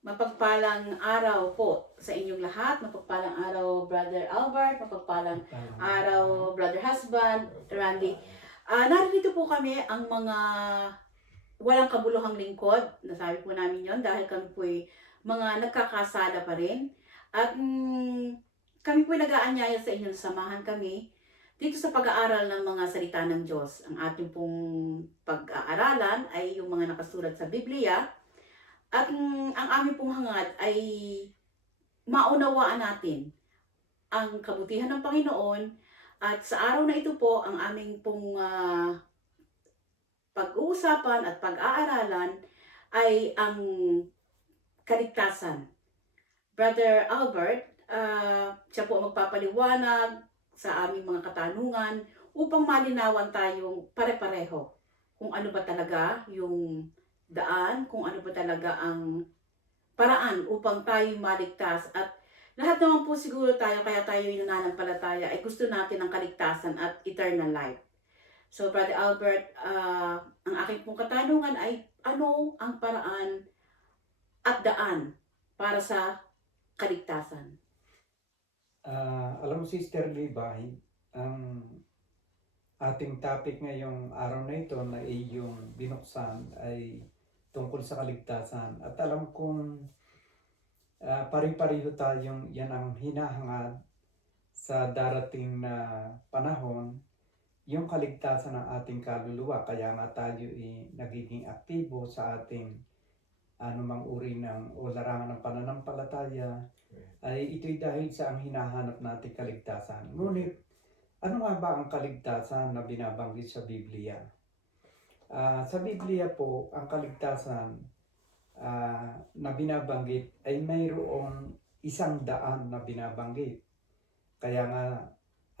Mapagpalang araw po sa inyong lahat. Mapagpalang araw, Brother Albert. Mapagpalang araw, Brother Husband, Randy. Narito po kami ang mga walang kabuluhang lingkod. Nasabi po namin yon dahil kami po ay mga nagkakasala pa rin. At kami po nag-aanyaya sa inyo, samahan kami dito sa pag-aaral ng mga salita ng Diyos. Ang ating pong pag-aaralan ay yung mga nakasulat sa Biblia. At ang aming pong hangad ay maunawaan natin ang kabutihan ng Panginoon. At sa araw na ito po, ang aming pong pag-uusapan at pag-aaralan ay ang kaligtasan. Brother Albert, siya po ang magpapaliwanag sa aming mga katanungan upang malinawan tayong pare-pareho kung ano ba talaga yung daan, kung ano ba talaga ang paraan upang tayo maligtas. At lahat naman po siguro tayo, kaya tayo yung nananampalataya, ay gusto natin ang kaligtasan at eternal life. So, Brother Albert, ang aking pong katanungan ay ano ang paraan at daan para sa kaligtasan? Alam mo, Sister Libay, ang ating topic ngayong araw na ito na iyong binuksan ay tungkol sa kaligtasan. At alam kong pari-pariho tayong yan ang hinahangad sa darating na panahon, yung kaligtasan ng ating kaluluwa. Kaya nga tayo nagiging aktibo sa ating anumang uri ng o larangan ng pananampalataya, ay ito'y dahil sa ang hinahanap nating kaligtasan. Ngunit, ano nga ba ang kaligtasan na binabanggit sa Biblia? Sa Biblia po, ang kaligtasan na binabanggit ay mayroong isang daan na binabanggit. Kaya nga,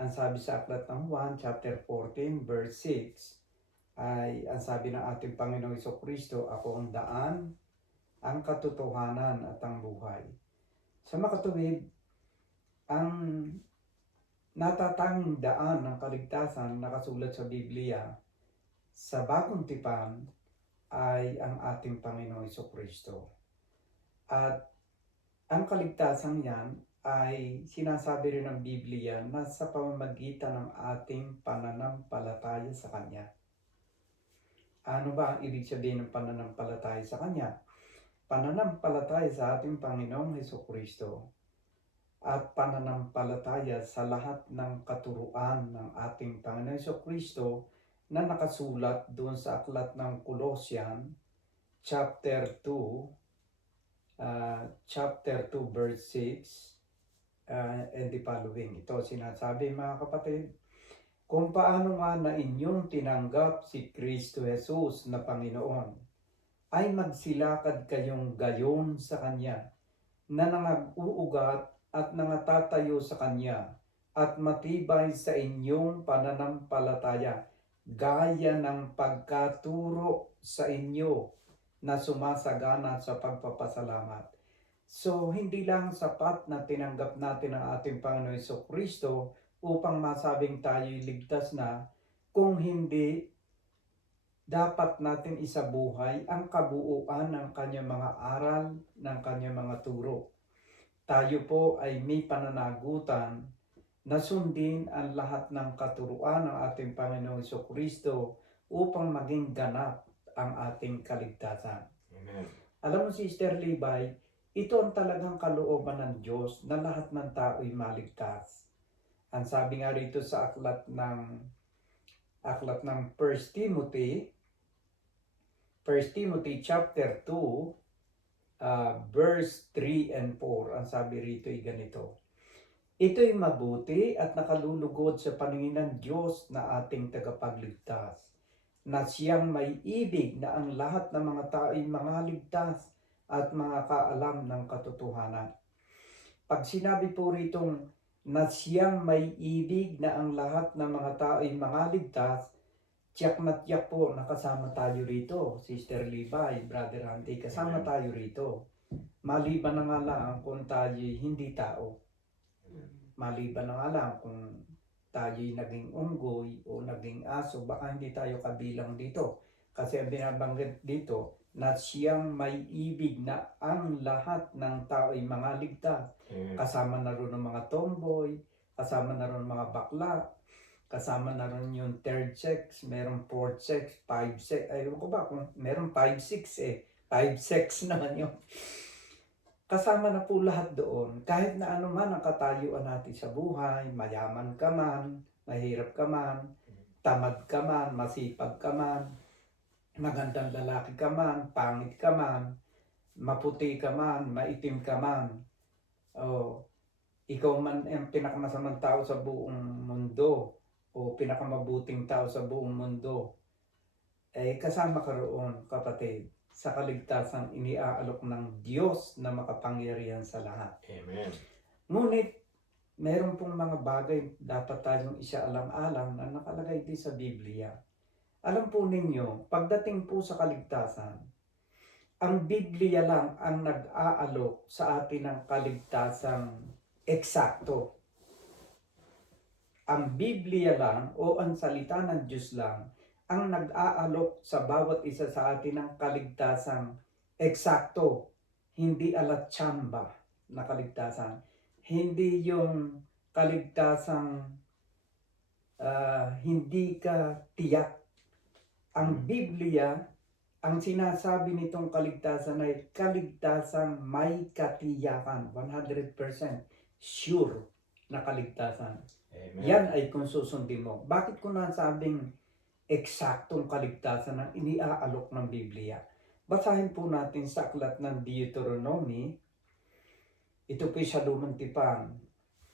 ang sabi sa Aklat ng Juan, chapter 14, verse 6, ay ang sabi ng ating Panginoong Jesucristo, ako ang daan, ang katotohanan at ang buhay. Sa makatuwid, ang natatanging daan ng kaligtasan nakasulat sa Biblia sa Bagong Tipan ay ang ating Panginoong Jesucristo. At ang kaligtasan yan ay sinasabi rin ng Biblia na sa pamamagitan ng ating pananampalataya sa Kanya. Ano ba ang ibig sabihin ng pananampalataya sa Kanya? Pananampalataya sa ating Panginoong Jesucristo at pananampalataya sa lahat ng katuruan ng ating Panginoon Jesucristo na nakasulat doon sa Aklat ng Colossian chapter 2 verse 6 and the following. Ito sinasabi, mga kapatid, kung paano nga na inyong tinanggap si Kristo Jesus na Panginoon, ay magsilakad kayong gayon sa Kanya, na nangag-uugat at nangatatayo sa Kanya, at matibay sa inyong pananampalataya, gaya ng pagkaturo sa inyo na sumasagana sa pagpapasalamat. So, hindi lang sapat na tinanggap natin ang ating Panginoon Jesucristo upang masabing tayo'y ligtas na, kung hindi dapat natin isabuhay ang kabuuan ng kanyang mga aral, ng kanyang mga turo. Tayo po ay may pananagutan na sundin ang lahat ng katuruan ng ating Panginoong Jesucristo upang maging ganap ang ating kaligtasan. Amen. Alam mo, Sister Libay, ito ang talagang kalooban ng Diyos na lahat ng tao'y maligtas. Ang sabi nga rito sa aklat ng 1 Timothy chapter 2 verse 3 and 4, ang sabi rito ay ganito. Ito'y mabuti at nakalulugod sa paningin ng Diyos na ating tagapagligtas, na siyang may ibig na ang lahat ng mga tao'y mga ligtas at mga kaalam ng katotohanan. Pag sinabi po ritong na siyang may ibig na ang lahat ng mga tao'y mga ligtas, tiyak na tiyak po nakasama tayo rito, Sister Libay, Brother Randy, kasama tayo rito. Maliban na nga lang kung tayo'y hindi tao. Maliban na nga lang kung tayo'y naging unggoy o naging aso, baka hindi tayo kabilang dito. Kasi ang binabanggit dito, na siyang may ibig na ang lahat ng tao ay mga ligtas. Kasama na ron ng mga tomboy, kasama na ron mga bakla, kasama na ron yung third sex, merong fourth sex, five sex, ayun ko ba kung merong five sex five sex naman yun. Kasama na po lahat doon. Kahit na ano man ang katayuan natin sa buhay, mayaman ka man, mahirap ka man, tamad ka man, masipag ka man, magandang lalaki ka man, pangit ka man, maputi ka man, maitim ka man, o ikaw man ang pinakamasamang tao sa buong mundo, o pinakamabuting tao sa buong mundo, kasama ka roon, kapatid, sa kaligtasang iniaalok ng Diyos na makapangyarihan sa lahat. Amen. Ngunit, meron pong mga bagay dapat tayong isaalang-alang na nakalagay din sa Biblia. Alam po ninyo, pagdating po sa kaligtasan, ang Biblia lang ang nag-aalok sa atin ng kaligtasang eksakto. Ang Biblia lang o ang salita ng Diyos lang ang nag-aalok sa bawat isa sa atin ng kaligtasang eksakto. Hindi alatsamba na kaligtasan. Hindi yung kaligtasang hindi ka tiyak. Ang Biblia, ang sinasabi nitong kaligtasan ay kaligtasang may katiyakan, 100% sure na kaligtasan. Amen. Yan ay kung susundin mo. Bakit ko nasabing eksaktong kaligtasan ang iniaalok ng Biblia? Basahin po natin sa aklat ng Deuteronomy. Ito po'y sa Lumang Tipan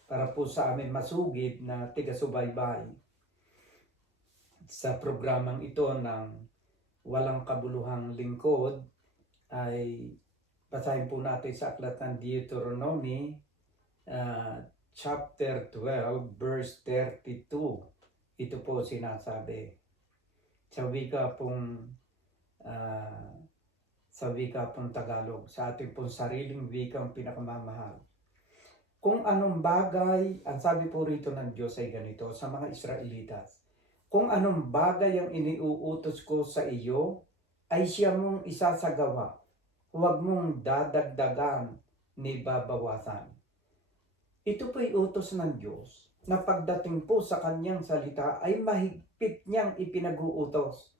para po sa amin masugid na tiga-subaybay sa programang ito ng walang kabuluhang lingkod, ay basahin po natin sa aklat ng Deuteronomy chapter 12 verse 32. Ito po sinasabi sa wika pong Tagalog, sa ating pong sariling wikang pinakamamahal. Kung anong bagay, ang sabi po rito ng Diyos ay ganito sa mga Israelitas, kung anong bagay ang iniuutos ko sa iyo, ay siya mong isasagawa. Huwag mong dadagdagan ni babawasan. Ito po'y utos ng Diyos na pagdating po sa kanyang salita ay mahigpit niyang ipinag-uutos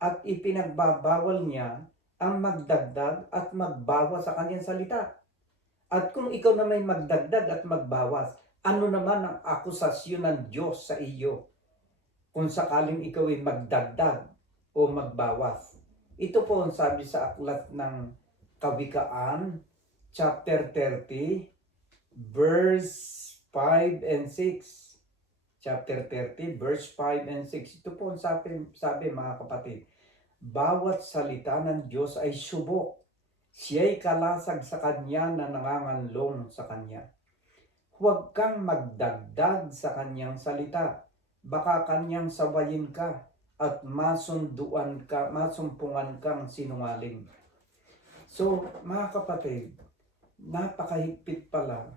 at ipinagbabawal niya ang magdagdag at magbawas sa kanyang salita. At kung ikaw na may magdagdag at magbawas, ano naman ang akusasyon ng Diyos sa iyo kung sakaling ikaw ay magdagdag o magbawas? Ito po ang sabi sa aklat ng Kawikaan, chapter 30, verse 5 and 6. Chapter 30, verse 5 and 6. Ito po ang sabi mga kapatid, bawat salita ng Diyos ay subok. Siya'y kalasag sa kanya na nanganganlong sa kanya. Huwag kang magdagdag sa kanyang salita. Baka kanyang sawayin ka at masumpungan kang sinungaling. So, mga kapatid, napakahigpit pala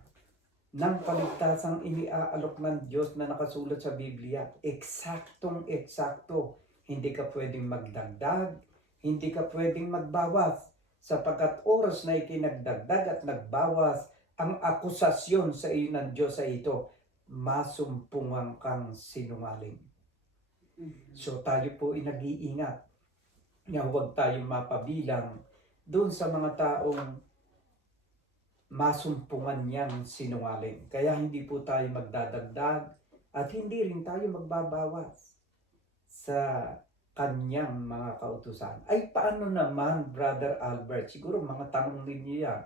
ng kaligtasang iniaalok ng Diyos na nakasulat sa Biblia. Eksaktong-eksakto. Hindi ka pwedeng magdagdag, hindi ka pwedeng magbawas, sapagkat oras na ikinagdagdag at nagbawas, ang akusasyon sa iyo ng Diyos ay ito, masumpungan kang sinungaling. So tayo po ay nag-iingat na huwag tayong mapabilang doon sa mga taong masumpungan niyang sinungaling. Kaya hindi po tayo magdadagdag at hindi rin tayo magbabawas sa kanyang mga kautusan. Ay paano naman, Brother Albert? Siguro mga tanong ninyo yan.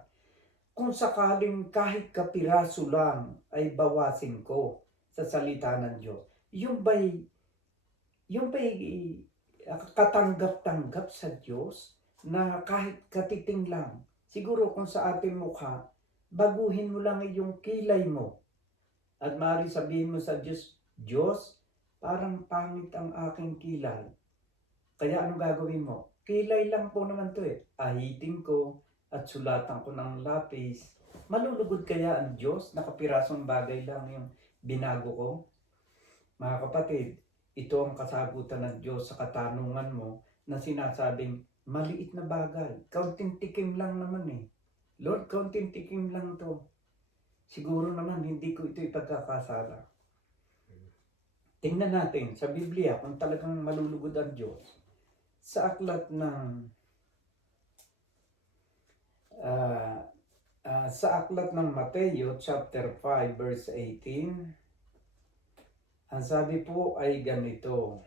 Kung sakaling kahit kapiraso lang ay bawasin ko sa salita ng Diyos, yung ba'y katanggap-tanggap sa Diyos na kahit katiting lang, siguro kung sa ating mukha, baguhin mo lang yung kilay mo. At maaari sabihin mo sa Diyos, Diyos, parang pangit ang aking kilay. Kaya anong gagawin mo? Kilay lang po naman to ahitin ko at sulatan ko ng lapis. Malulugod kaya ang Diyos? Nakapirasong bagay lang yung binago ko? Mga kapatid, ito ang kasagutan ng Diyos sa katanungan mo na sinasabing Maliit na bagay. Kaunting tikim lang naman eh. Lord, kaunting tikim lang to. Siguro naman hindi ko ito ipagkakasala. Tingnan natin sa Biblia kung talagang malulugod ang Diyos. Sa aklat ng Mateo chapter 5 verse 18, ang sabi po ay ganito.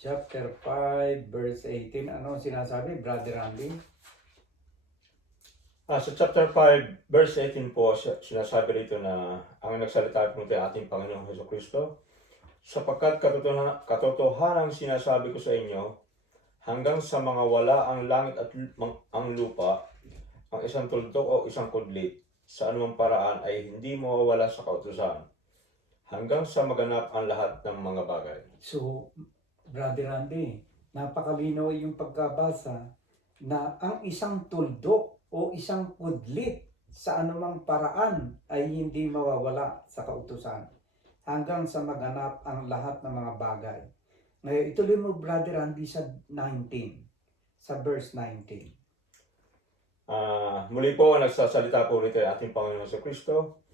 Chapter 5 verse 18, ano sinasabi, Brother Randy? Sa chapter 5, verse 18 po, sinasabi rito na ang nagsalita po tayo ating Panginoong Jesucristo, sapagkat katotohanan sinasabi ko sa inyo, hanggang sa mga wala ang langit at ang lupa, ang isang tuldok o isang kudlit, sa anumang paraan ay hindi mawawala sa kautusan, hanggang sa maganap ang lahat ng mga bagay. So, Brother Randy, napakalinaw yung pagkabasa na ang isang tuldok o isang kudlit sa anumang paraan ay hindi mawawala sa kautusan hanggang sa maganap ang lahat ng mga bagay. Ngayon, ituloy mo, Brother Randy, sa 19, sa verse 19. Muli po, nagsasalita po rito ang ating Panginoon sa Kristo,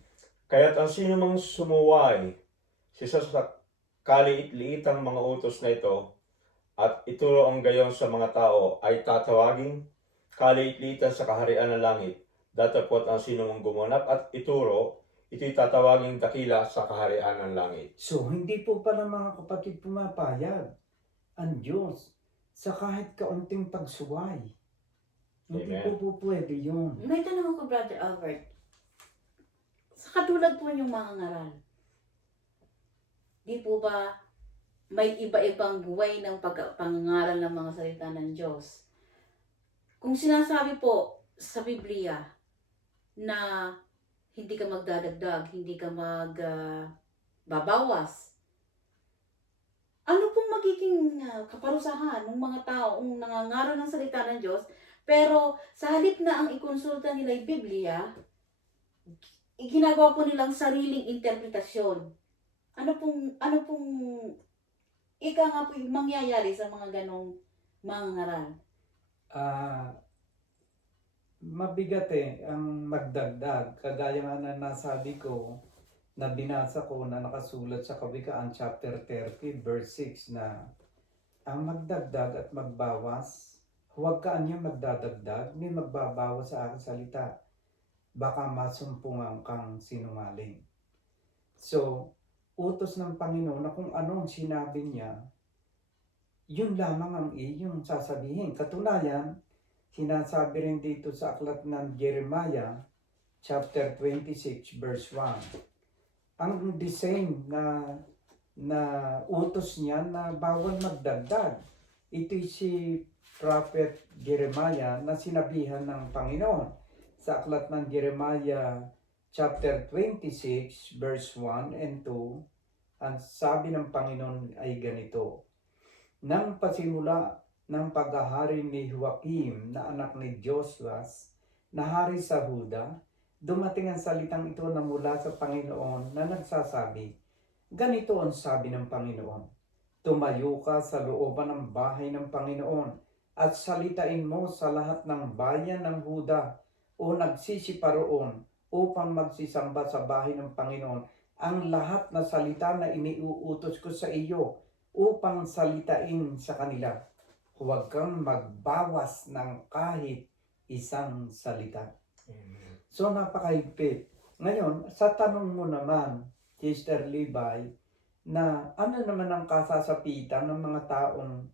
kaya't ang sino mang sumuway sa kaliit-liitang mga utos na ito at ituro ang gayon sa mga tao ay tatawaging kaliit-liitan sa kaharian ng langit. Datapot ang sino mang gumanap at ituro, ito'y tatawaging dakila sa kaharian ng langit. So, hindi po pala mga kapatid pumapayag ang Diyos sa kahit kaunting pagsuway. Hindi Amen. po pwede yun. May tanong ako, Brother Albert. Sa katulad po yung mga ngaral, di po ba may iba-ibang way ng pangangaral ng mga salita ng Diyos? Kung sinasabi po sa Biblia na hindi ka magdadagdag, hindi ka babawas, ano pong magiging kaparusahan ng mga taong nangangaral ng salita ng Diyos, pero sa halip na ang ikonsulta nila ay Biblia, ginagawa po nilang sariling interpretasyon. Ano pong ika nga po yung mangyayari sa mga ganong mga ngaral? Mabigat ang magdagdag. Kagaya nga na nasabi ko, na binasa ko na nakasulat sa Kawikaan chapter 30 verse 6 na ang magdagdag at magbawas, huwag ka anya magdadagdag, may magbabawas sa aking salita. Baka masumpungan kang sinungaling. So, utos ng Panginoon na kung ano ang sinabi niya, yun lamang ang iyong sasabihin. Katunayan, sinasabi rin dito sa aklat ng Jeremiah, chapter 26, verse 1. Ang design na utos niya na bawal magdagdag. Ito'y si Prophet Jeremiah na sinabihan ng Panginoon. Sa aklat ng Jeremiah, chapter 26, verse 1 and 2, ang sabi ng Panginoon ay ganito, nang pasimula ng paghahari ni Joachim na anak ni Josias na hari sa Huda, dumating ang salitang ito na mula sa Panginoon na nagsasabi, ganito ang sabi ng Panginoon, tumayo ka sa looban ng bahay ng Panginoon at salitain mo sa lahat ng bayan ng Huda o nagsisiparoon upang magsisamba sa bahay ng Panginoon ang lahat na salita na iniuutos ko sa iyo upang salitain sa kanila. Huwag kang magbawas ng kahit isang salita. So napakahigpit. Ngayon, sa tanong mo naman, Sister Levi, na ano naman ang kasasapitan ng mga taong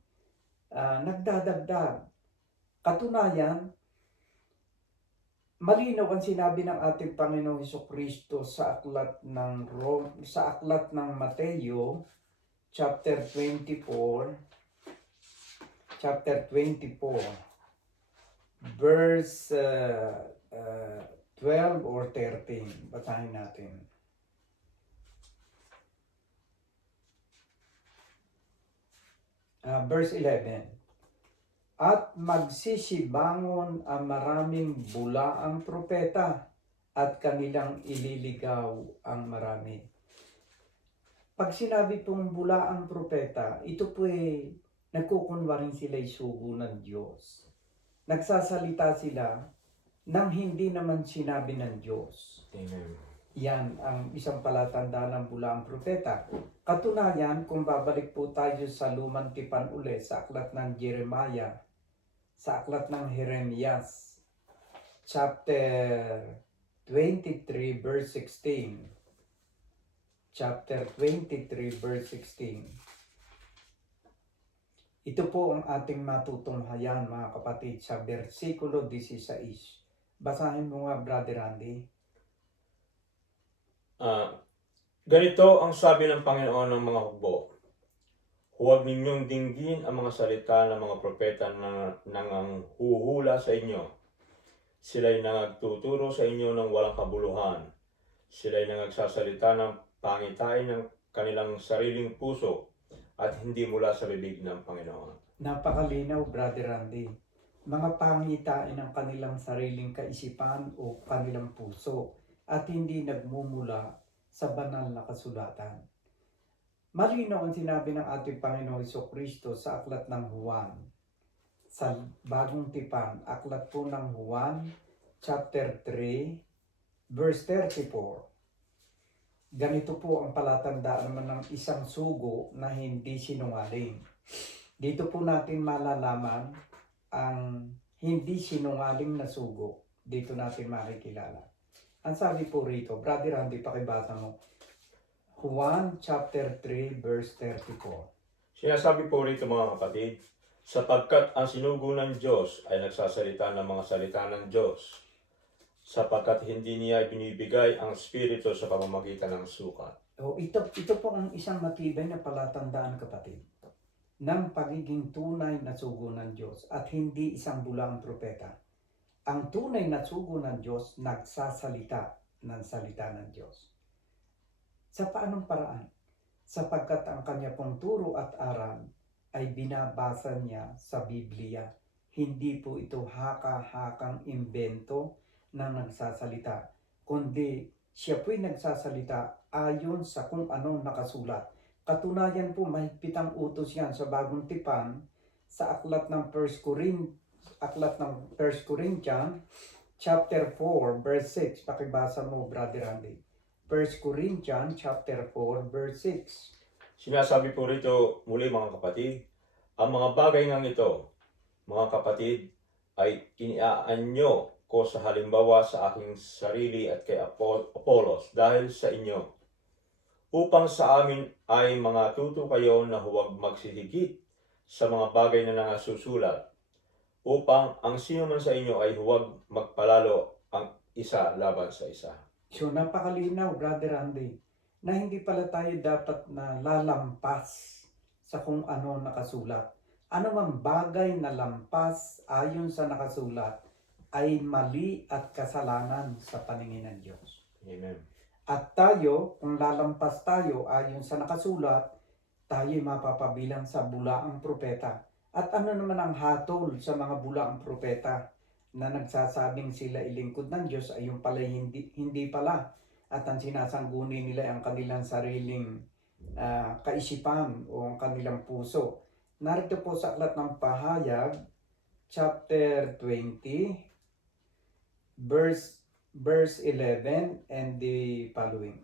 nagdadagdag. Katunayan, malinaw ang sinabi ng ating Panginoong Hesukristo sa aklat ng Mateo chapter 24 verse 12 or 13. Basahin natin. Verse 11. At magsisibangon ang maraming bulaang propeta at kanilang ililigaw ang marami. Pag sinabi pong bulaang propeta, ito po ay nagkukunwaring sila'y sugo ng Diyos. Nagsasalita sila nang hindi naman sinabi ng Diyos. Amen. Yan ang isang palatandaan ng bulaang propeta. Katunayan, kung babalik po tayo sa lumang tipan uli sa aklat ng Jeremiah, sa aklat ng Jeremias, chapter 23 verse 16. Chapter 23 verse 16. Ito po ang ating matutunghayan, mga kapatid, sa versikulo 16. Basahin mo nga, Brother Randy. Ganito ang sabi ng Panginoon ng mga hukbo. Huwag ninyong dinggin ang mga salita ng mga propeta na nanganghuhula sa inyo. Sila'y nangagtuturo sa inyo ng walang kabuluhan. Sila'y nangagsasalita ng pangitain ng kanilang sariling puso at hindi mula sa bibig ng Panginoon. Napakalinaw, Brother Randy. Mga pangitain ng kanilang sariling kaisipan o kanilang puso at hindi nagmumula sa banal na kasulatan. Malinaw ang sinabi ng ating Panginoong Jesucristo sa aklat ng Juan. Sa bagong tipan, aklat po ng Juan, chapter 3, verse 34. Ganito po ang palatandaan naman ng isang sugo na hindi sinungaling. Dito po natin malalaman ang hindi sinungaling na sugo. Dito natin makikilala. Ang sabi po rito, Brother Randy, pakibasa mo. Juan chapter 3 verse 34. Sinasabi po rito mga kapatid, sapagkat ang sinugo ng Diyos ay nagsasalita ng mga salita ng Diyos, sapagkat hindi niya binibigay ang Espiritu sa pamamagitan ng sukat. Ito po ang isang matibay na palatandaan, kapatid, ng pagiging tunay na sugo ng Diyos at hindi isang bulang propeta. Ang tunay na sugo ng Diyos nagsasalita ng salita ng Diyos. Sa paanong paraan? Sapagkat ang kanya pong turo at aral ay binabasa niya sa Biblia. Hindi po ito haka-hakang imbento na nagsasalita, kundi siya po'y nagsasalita ayon sa kung anong nakasulat. Katunayan po, mahigpitang utos yan sa bagong tipan sa aklat ng 1 Corinthians chapter 4 verse 6. Pakibasa mo, Brother Randy. 1 Corinthians chapter 4 verse 6. Sinasabi po rito muli mga kapatid, ang mga bagay ng ito, mga kapatid, ay iniaanyo ko sa halimbawa sa aking sarili at kay Apollos dahil sa inyo, upang sa amin ay mga tuto kayo na huwag magsihigit sa mga bagay na nangasusulat, upang ang sino man sa inyo ay huwag magpalalo ang isa laban sa isa. So napakalinaw, Brother Randy, na hindi pala tayo dapat na lalampas sa kung ano nakasulat. Ano mang bagay na lampas ayon sa nakasulat ay mali at kasalanan sa paningin ng Diyos. Amen. At tayo, kung lalampas tayo ayon sa nakasulat, tayo'y mapapabilang sa bulaang propeta. At ano naman ang hatol sa mga bulaang propeta na nagsasabing sila ilingkod ng Diyos ay yung pala hindi pala. At ang sinasangguni nila ay ang kanilang sariling kaisipan o ang kanilang puso. Narito po sa aklat ng Pahayag, chapter 20, verse 11 and the following.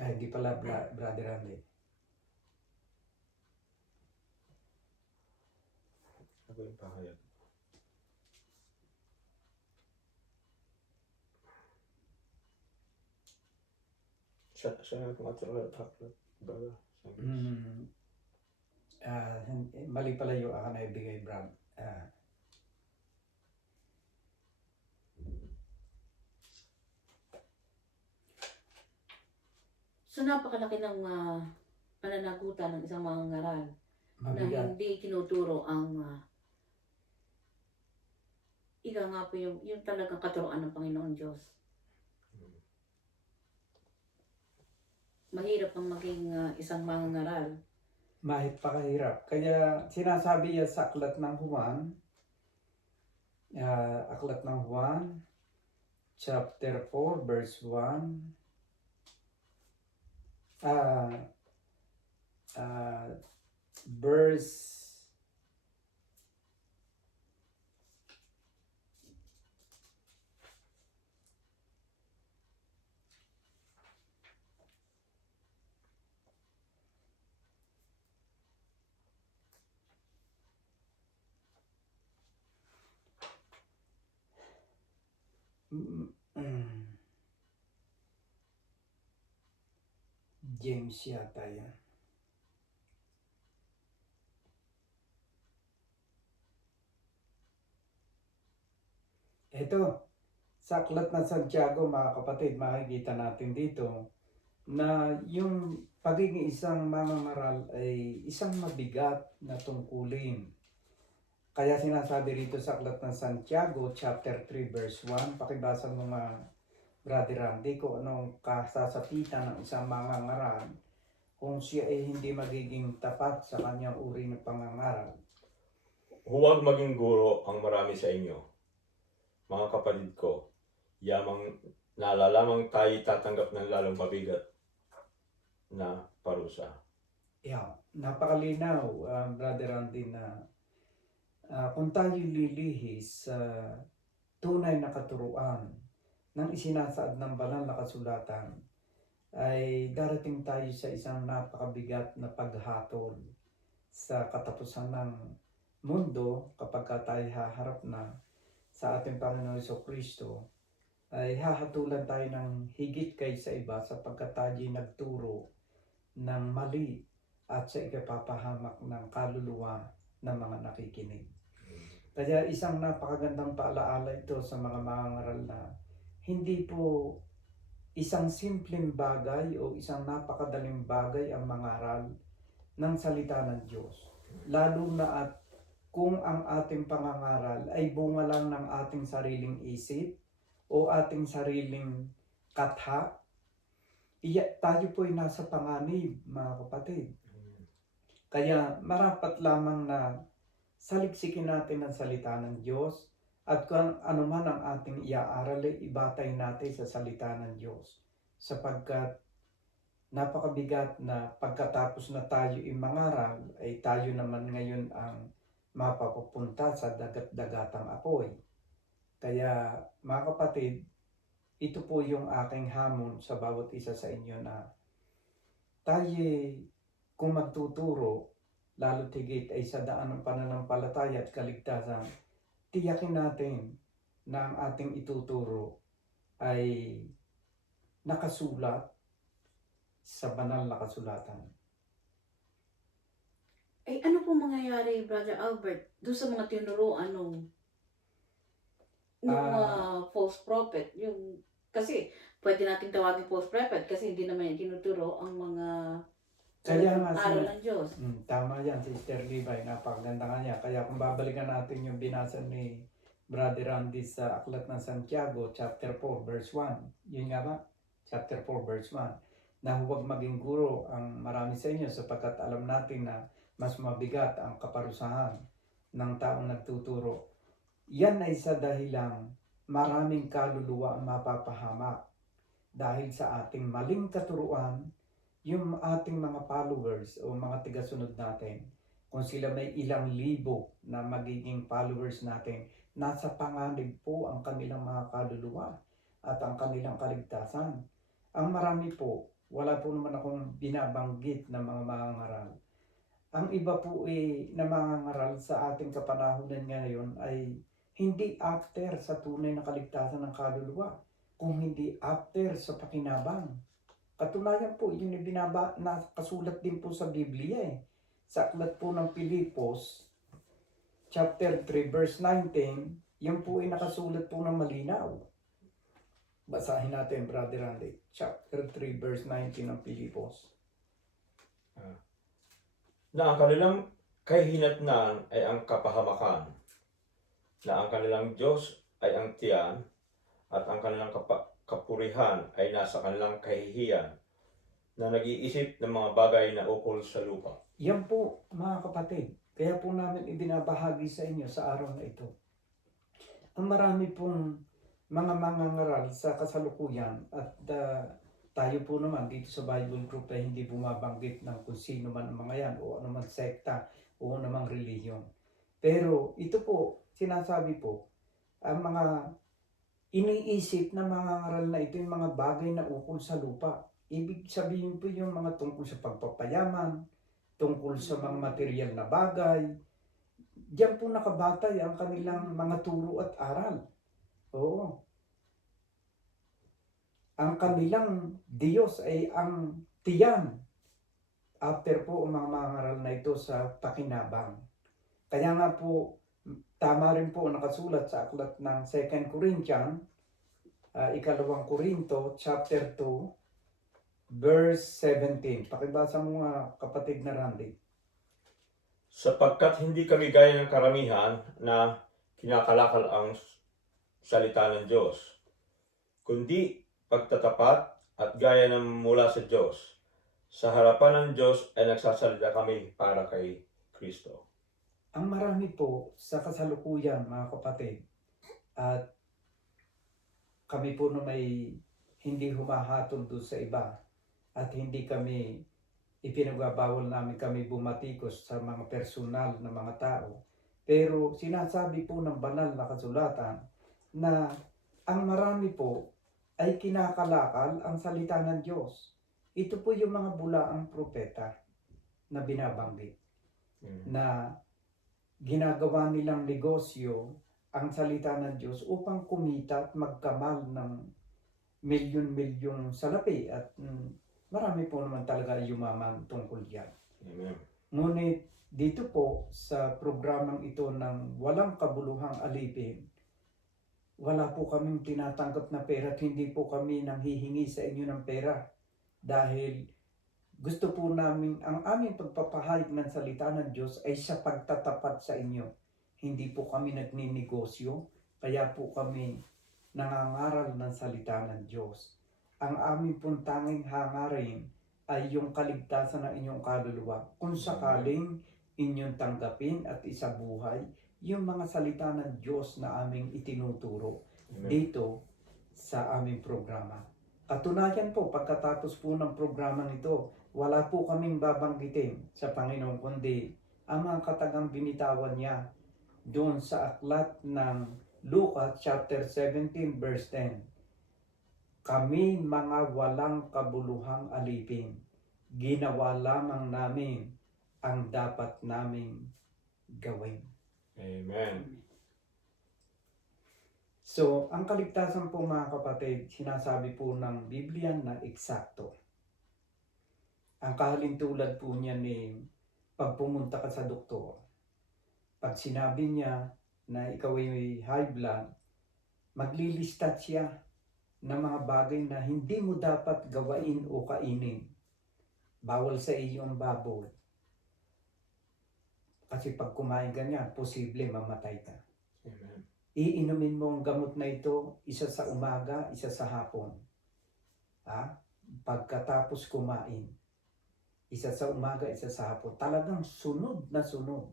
Ay, hindi pala, Brother Randy. Ako yung pahayag. Siya na itong aklat, brother. Mali pala yung akin na ibigay, Brad. So napakalaki ng pananagutan ng isang mangangaral na Mabigat. hindi tinuturo ang ika nga po yung talagang katuroan ng Panginoon Diyos. Mahirap ang maging isang mangangaral. Mahit pa kahirap. Kaya sinasabi yan sa aklat ng Juan, Aklat ng Juan, chapter 4, verse 1. Verse 'Yan. James yata yan. Ito, sa aklat ng Santiago, mga kapatid, makikita natin dito na yung pagiging isang mangangaral ay isang mabigat na tungkulin. Kaya sinasabi rito sa aklat ng Santiago, chapter 3, verse 1, pakibasa mo nga, Brother Randy, kung anong kasasapitan ng isang mangangaral kung siya ay hindi magiging tapat sa kanyang uri ng pangangaral. Huwag maging guro ang marami sa inyo, mga kapatid ko. Yamang nalalamang tayo tatanggap ng lalong mabigat na parusa. Yeah, napakalinaw, Brother Randy, na kung tayo lilihis sa tunay na katuruan ng isinasaad ng banal na kasulatan, ay darating tayo sa isang napakabigat na paghatol sa katapusan ng mundo kapag tayo haharap na sa ating Panginoon Jesucristo. Ay hahatulan tayo ng higit kaysa iba sapagkat tayo nagturo ng mali at sa ikapapahamak ng kaluluwa ng mga nakikinig. Kaya isang napakagandang paalaala ito sa mga mangangaral na hindi po isang simpleng bagay o isang napakadaling bagay ang mangaral ng salita ng Diyos. Lalo na at kung ang ating pangangaral ay bunga lang ng ating sariling isip o ating sariling katha, tayo po ay nasa panganib, mga kapatid. Kaya marapat lamang na saliksikin natin ang salita ng Diyos at kung ano man ang ating iaaral, ibatay natin sa salita ng Diyos. Sapagkat napakabigat na pagkatapos na tayo imangaral, ay tayo naman ngayon ang mapapupunta sa dagat-dagatang apoy. Kaya mga kapatid, ito po yung aking hamon sa bawat isa sa inyo na tayo kung magtuturo, lalo tigit ay sa daan ng pananampalataya at kaligtasan, tiyakin natin na ang ating ituturo ay nakasulat sa banal na kasulatan. Eh, ano po mangyayari, Brother Albert, doon sa mga tinuruan nung false prophet? Kasi pwede natin tawagin false prophet kasi hindi naman yung tinuturo ang mga Kaya nga aral ng Diyos. Tama yan, Sister Levi, napakaganda nga niya. Kaya kung babalikan natin yung binasa ni Brother Randy sa Aklat ng Santiago, chapter 4, verse 1. Yun nga ba? Chapter 4, verse 1. Na huwag maging guro ang marami sa inyo sapagkat alam natin na mas mabigat ang kaparusahan ng taong nagtuturo. Yan ay sa dahilang maraming kaluluwa ang mapapahamak dahil sa ating maling katuruan. Yung ating mga followers o mga tigasunod natin, kung sila may ilang libo na magiging followers natin, nasa panganib po ang kanilang mga kaluluwa at ang kanilang kaligtasan. Ang marami po, wala po naman akong binabanggit na mga mangangaral. Ang iba po na mangangaral sa ating kapanahunan ngayon ay hindi after sa tunay na kaligtasan ng kaluluwa, kung hindi after sa pakinabang. Katunayan po, yun yung nakasulat din po sa Biblia Sa aklat po ng Pilipos, chapter 3, verse 19, yun po ay nakasulat po ng malinaw. Basahin natin, Brother Randy. Chapter 3, verse 19 ng Pilipos. Na ang kanilang kahihinatnan ay ang kapahamakan, na ang kanilang Diyos ay ang tiyan, at ang kanilang kapurihan ay nasa kanilang kahihiyan, na nag-iisip ng mga bagay na ukol sa lupa. Yan po, mga kapatid. Kaya po namin ibinabahagi sa inyo sa araw na ito. ang marami pong mga mangangaral sa kasalukuyan at tayo po naman dito sa Bible Group ay hindi bumabanggit ng kung sino man ang mga yan o anumang sekta o anumang relihiyon. Pero ito po, sinasabi po, ang mga iniisip na mga ngaral na ito yung mga bagay na ukol sa lupa. Ibig sabihin po yung mga tungkol sa pagpapayaman, tungkol sa mga material na bagay. Diyan po nakabatay ang kanilang mga turo at aral. Oo. Ang kanilang Diyos ay ang tiyan. After po ang mga ngaral na ito sa pakinabang. Kaya nga po, tama rin po nakasulat sa aklat ng 2 Corinthians, ikalawang Korinto, chapter 2, verse 17. Pakibasa mo nga, kapatid na Randy. Sapagkat hindi kami gaya ng karamihan na kinakalakal ang salita ng Diyos, kundi pagtatapat at gaya ng mula sa Diyos. Sa harapan ng Diyos ay nagsasalita kami para kay Kristo. Ang marami po sa kasalukuyan, mga kapatid, at kami po na may hindi humahatol doon sa iba at hindi kami ipinagbabawal namin kami bumatikos sa mga personal na mga tao. Pero sinasabi po ng banal na kasulatan na ang marami po ay kinakalakal ang salita ng Diyos. Ito po yung mga bulaang propeta na binabanggit na ginagawa nilang negosyo ang salita ng Diyos upang kumita at magkamal ng milyon-milyong salapi at marami po naman talaga yumaman tungkol diyan. Amen. Ngunit dito po sa programang ito ng walang kabuluhang alipin, wala po kaming tinatanggap na pera at hindi po kami nanghihingi sa inyo ng pera dahil gusto po namin ang aming pagpapahayag ng salita ng Diyos ay sa pagtatapat sa inyo. Hindi po kami nagninegosyo, kaya po kami nangangaral ng salita ng Diyos. Ang aming pong tanging hangarin ay yung kaligtasan ng inyong kaluluwa. Kung sakaling inyong tanggapin at isabuhay yung mga salita ng Diyos na aming itinuturo dito sa aming programa. Katunayan po, pagkatapos po ng programang ito, wala po kaming babanggitin sa Panginoon kundi ang mga katagang binitawan niya doon sa aklat ng Lucas chapter 17 verse 10. Kami mga walang kabuluhang alipin, ginawa lamang namin ang dapat naming gawin. Amen. So, ang kaligtasan po mga kapatid, sinasabi po ng Biblia na eksakto. Ang kahalintulad po niya ni pag pumunta ka sa doktor. Pag sinabi niya na ikaw ay high blood, maglilista siya ng mga bagay na hindi mo dapat gawain o kainin. Bawal sa iyo ang baboy. Kasi pag kumain ka niya, posible mamatay ka. Amen. Iinumin mo ang gamot na ito, isa sa umaga, isa sa hapon. Pagkatapos kumain, isa sa umaga, isa sa hapon. Talagang sunod na sunod.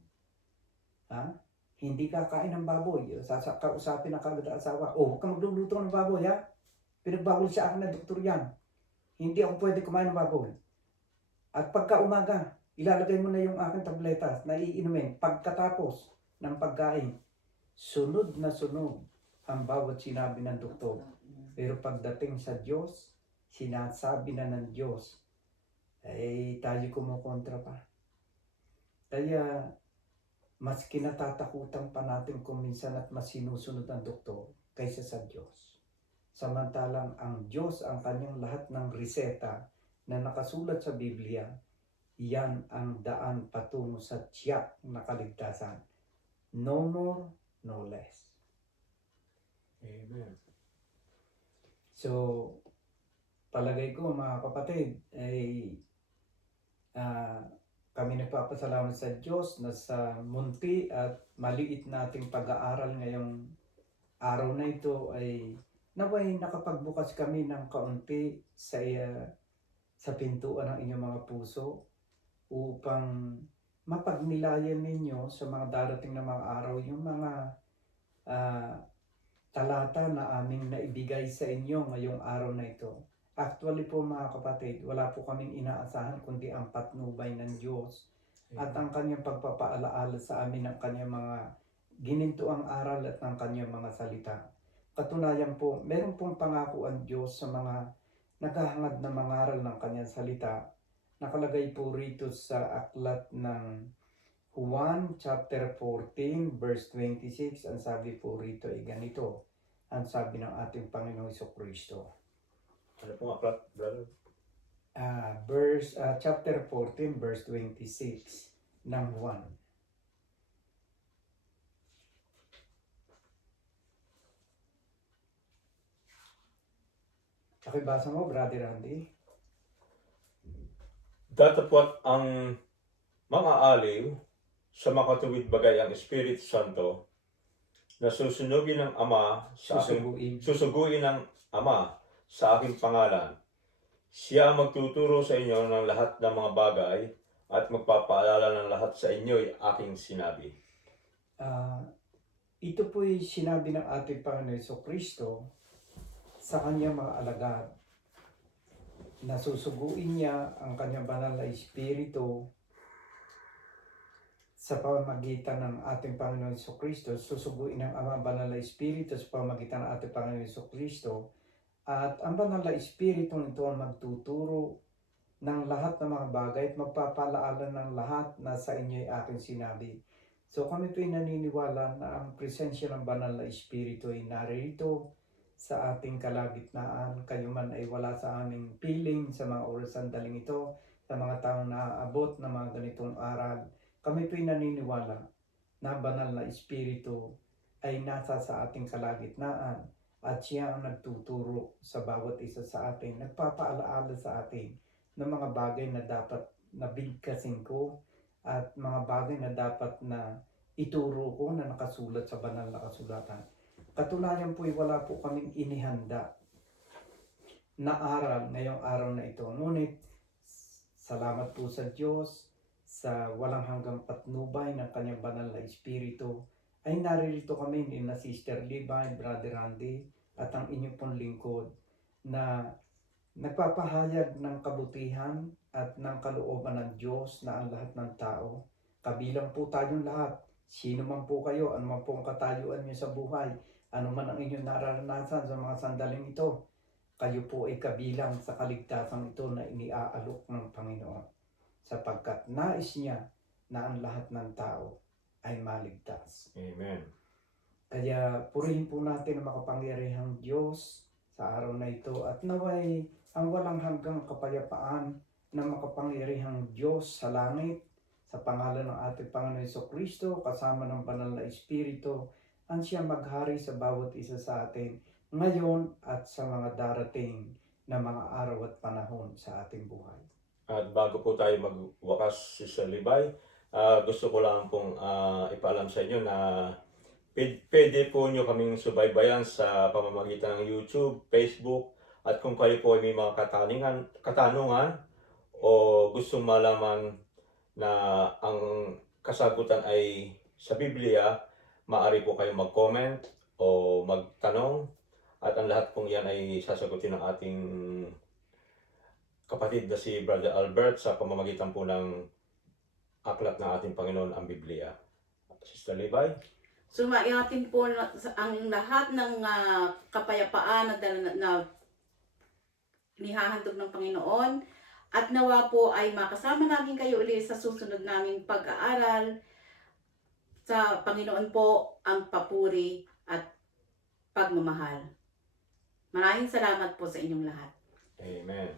Hindi ka kain ng baboy. Kausapin na kagad ang asawa. Huwag ka magluluto ng baboy, ha? Pinagbawal sa akin ng doktor yan. Hindi ako pwede kumain ng baboy. At pagka umaga, ilalagay mo na yung aking tabletas na iinumin pagkatapos ng pagkain. Sunod na sunod ang bawat sinabi ng doktor. Pero pagdating sa Diyos, sinasabi na ng Diyos, ay tayo kumukontra pa. Kaya mas kinatatakutan pa natin kung minsan at mas sinusunod ang doktor kaysa sa Diyos. Samantalang ang Diyos ang kanyang lahat ng reseta na nakasulat sa Biblia, yan ang daan patungo sa tiyak na kaligtasan. No more, no less. Amen. So, palagay ko mga kapatid, ay kami nagpapasalamat sa Diyos na sa munti at maliit nating pag-aaral ngayong araw na ito ay naway nakapagbukas kami ng kaunti sa pintuan ng inyong mga puso upang mapagnilayan ninyo sa mga darating na mga araw yung mga talata na aming naibigay sa inyo ngayong araw na ito. Actually po mga kapatid, wala po kaming inaasahan kundi ang patnubay ng Diyos at ang kanyang pagpapaalaala sa amin ng kanyang mga ginintuang aral at ng kanyang mga salita. Katunayan po, meron pong pangako ang Diyos sa mga naghahangad na mangaral ng kanyang salita. Nakalagay po rito sa aklat ng Juan chapter 14 verse 26, ang sabi po rito ay ganito. Ang sabi ng ating Panginoong Jesucristo. Ano po nga, brother? Chapter 14 verse 26 ng Juan. Pakibasa mo, Brother Randy. Datapwat ang mga aliw sa makatuwid bagay ang Espiritu Santo na susunugin ng Ama sa aking, susuguin ng Ama sa aking pangalan. Siya ang magtuturo sa inyo ng lahat ng mga bagay at magpapaalala ng lahat sa inyo ay aking sinabi. Ito po'y sinabi ng ating Panginoon Jesucristo sa kanyang mga alagad. Nasusuguin niya ang kanyang banal na Espiritu sa pamamagitan ng ating Panginoon Jesucristo. Susuguin ng Ama banal na Espiritu sa pamamagitan ng ating Panginoon Jesucristo. At ang banal na Espiritu ito ang magtuturo ng lahat ng mga bagay at magpapalaala ng lahat na sa inyo ay aking sinabi. So kami po'y naniniwala na ang presensya ng banal na Espiritu ay narito sa ating kalagitnaan. Kayo man ay wala sa aming piling sa mga oras sandaling ito, sa mga taong naaabot ng mga ganitong aral. Kami po'y naniniwala na banal na Espiritu ay nasa sa ating kalagitnaan at siya ang nagtuturo sa bawat isa sa atin, nagpapaalaala sa atin ng mga bagay na dapat nabigkasin ko at mga bagay na dapat na ituro ko na nakasulat sa banal na kasulatan. Katunayan po'y wala po kaming inihanda na aral ngayong araw na ito. Ngunit salamat po sa Diyos sa walang hanggang patnubay ng kanyang banal na Espiritu ay naririto kami ni na Sister Libay, Brother Randy at ang inyong pong lingkod na nagpapahayag ng kabutihan at ng kalooban ng Diyos na ang lahat ng tao, kabilang po tayong lahat, sino man po kayo, ano man po ang katayuan niyo sa buhay, ano man ang inyong nararanasan sa mga sandaling ito, kayo po ay kabilang sa kaligtasan ito na iniaalok ng Panginoon. Sapagkat nais niya na ang lahat ng tao ay maligtas. Amen. Kaya purihin po natin ang makapangyarihang Diyos sa araw na ito at naway ang walang hanggang kapayapaan ng makapangyarihang Diyos sa langit sa pangalan ng ating Panginoon Jesucristo kasama ng banal na Espiritu ang siya maghari sa bawat isa sa atin ngayon at sa mga darating na mga araw at panahon sa ating buhay. At bago po tayo magwakas, Sister Libay, gusto ko lang pong ipaalam sa inyo na pwede po nyo kaming subaybayan sa pamamagitan ng YouTube, Facebook, at kung kayo po ay may mga katanungan o gustong malaman na ang kasagutan ay sa Biblia, maaari po kayong mag-comment o magtanong at ang lahat pong yan ay sasagutin ng ating kapatid na si Brother Albert sa pamamagitan po ng aklat ng ating Panginoon, ang Biblia. Sister Libay? Sumaiatin po ang lahat ng kapayapaan na inihahandog ng Panginoon at nawa po ay makasama namin kayo ulit sa susunod naming pag-aaral. Sa Panginoon po ang papuri at pagmamahal. Maraming salamat po sa inyong lahat. Amen.